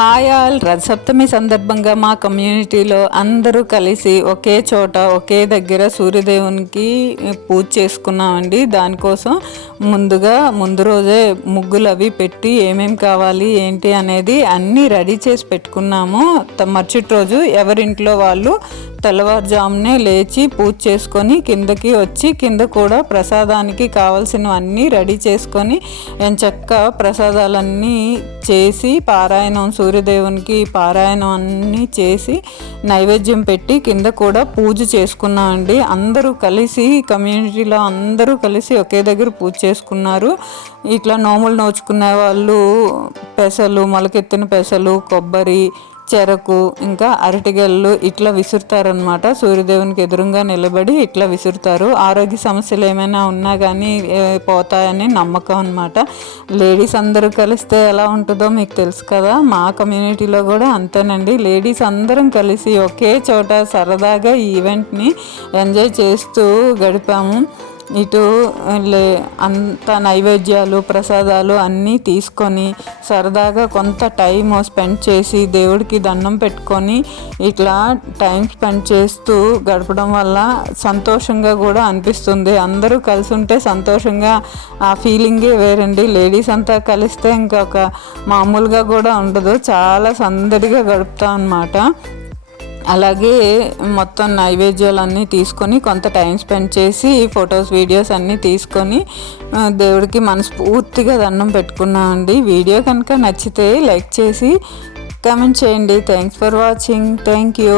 Hi all, Rathasaptami సందర్భంగా మా కమ్యూనిటీలో అందరూ కలిసి ఒకే చోట ఒకే దగ్గర సూర్యదేవునికి పూజ చేసుకున్నామండి. దానికోసం ముందు రోజే ముగ్గులు అవి పెట్టి ఏమేమి కావాలి ఏంటి అనేది అన్నీ రెడీ చేసి పెట్టుకున్నాము. మరుసటి రోజు ఎవరింట్లో వాళ్ళు తెల్లవారుజామునే లేచి పూజ చేసుకొని కిందకి వచ్చి కింద కూడా ప్రసాదానికి కావాల్సినవన్నీ రెడీ చేసుకొని ఎంచక్కా ప్రసాదాలన్నీ చేసి పారాయణం సూర్యదేవునికి పారాయణం అన్నీ చేసి నైవేద్యం పెట్టి కింద కూడా పూజ చేసుకున్నామండి. అందరూ కలిసి కమ్యూనిటీలో అందరూ కలిసి ఒకే దగ్గర పూజ చేసుకున్నారు. ఇట్లా నోములు నోచుకునే వాళ్ళు పెసలు, మొలకెత్తిన పెసలు, కొబ్బరి, చెరకు, ఇంకా అరటిగెళ్ళు ఇట్లా విసురుతారనమాట. సూర్యదేవునికి ఎదురుగా నిలబడి ఇట్లా విసురుతారు. ఆరోగ్య సమస్యలు ఏమైనా ఉన్నా కానీ పోతాయని నమ్మకం అనమాట. లేడీస్ అందరూ కలిస్తే ఎలా ఉంటుందో మీకు తెలుసు కదా. మా కమ్యూనిటీలో కూడా అంతేనండి. లేడీస్ అందరం కలిసి ఒకే చోట సరదాగా ఈ ఈవెంట్ని ఎంజాయ్ చేస్తూ గడిపాము. ఇటు అంత నైవేద్యాలు ప్రసాదాలు అన్నీ తీసుకొని సరదాగా కొంత టైం స్పెండ్ చేసి దేవుడికి దండం పెట్టుకొని ఇట్లా టైం స్పెండ్ చేస్తూ గడపడం వల్ల సంతోషంగా కూడా అనిపిస్తుంది. అందరూ కలిసి ఉంటే సంతోషంగా ఆ ఫీలింగే వేరండి. లేడీస్ అంతా కలిస్తే ఇంకొక మామూలుగా కూడా ఉండదు, చాలా సందడిగా గడుపుతాం అన్నమాట. అలాగే మొత్తం నైవేద్యాలన్నీ తీసుకొని కొంత టైం స్పెండ్ చేసి ఫొటోస్ వీడియోస్ అన్నీ తీసుకొని దేవుడికి మనస్ఫూర్తిగా దండం పెట్టుకున్నామండి. వీడియో కనుక నచ్చితే లైక్ చేసి కామెంట్ చేయండి. Thanks for watching. Thank you.